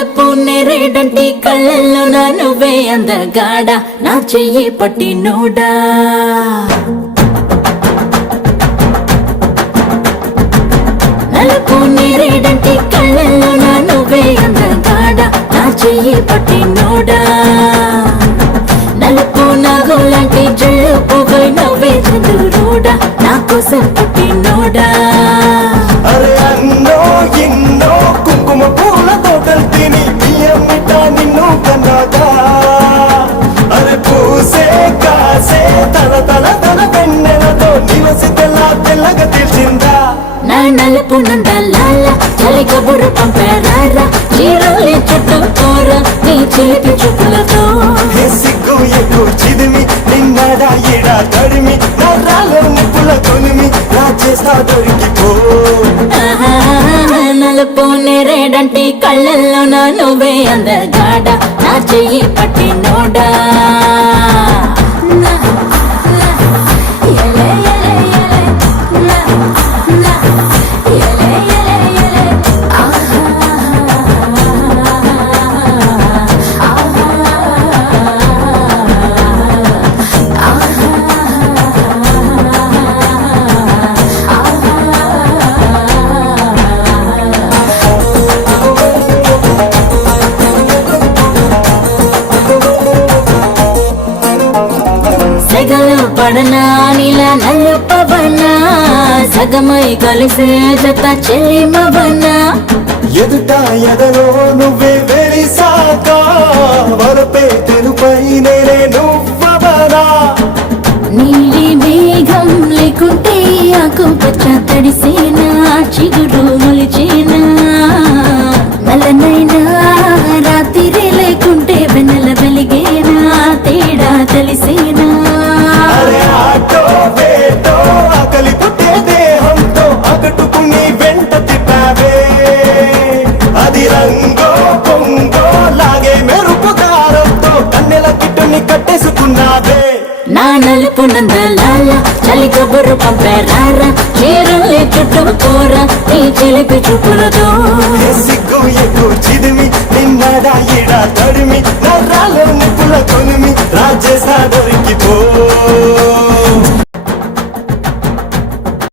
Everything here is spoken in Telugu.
నలుపు నెరేడంటి కళ్ళల్లో నా నువ్వే అందగాడ నా చెయ్యి పట్టి నోడా నలుపు నెరేడంటి కళ్ళల్లో నా నువ్వే అందగాడ నా చెయ్యి పట్టి నోడా నలుపు నాగులాంటి జల్లు పోగై నవ్వే చంద్రుడా నా కోసం పుట్టి నోడా అరే అన్నో ఎన్నో కుంకుమ పూల తోటలు తిని బియ్యమిట నిన్ను కన్నాగా అరే పూసే కాసే తన తన తన వెన్నెలతో నివసి తెల్లగా తెలిసిందా నా నలుపు నందలాల చలి కబురు పంపారా చీరలే చుట్టూ కోర నీ చిలిపి చూపులతో సిగ్గు ఎక్కువ చిదిమి నిన్నడా ఎడా తడిమి నరాలో నిప్పుల కొనిమి నా చేస్తా దొరికిపో నలుపు నెరేడంటి కళ్ళల్లో నా నువ్వే అందగాడ నా చెయ్యి పట్టి నోడా సెగలు పడనా నీలా నల్లు పవనా సగమై కలిసే జత చెల్లిమవనా ఎదుట ఎదలో నువ్వే వెలిసాక వరపే తెరుపై నేనే నువ్వవనా నీలి మేఘం లేకుంటే ఆకు పచ్చ తడిసేనా చిగురు మొలిచేనా నల్లనైనా రాత్రి లేకుంటే వెన్నెల వెలిగేనా తేడా తెలిసేనా అరే ఆటో వేటో ఆకలి పుట్టే దేహంతో అగటుకుని వెంట తిప్పావే అది రంగో పొంగో లాగే మెరుపు కారంతో కన్నెల కిట్టుని కట్టేసుకున్నావే నా నలుపు నందలాల చలి కబురు పంపారా చీరలే చుట్టూ కోర నీ చిలిపి చూపులతో సిగ్గు ఎక్కువ చిదిమి నిన్నడా ఎడా తడిమి నరాలో నిప్పుల కొనిమి రాజేసా దొరికిపో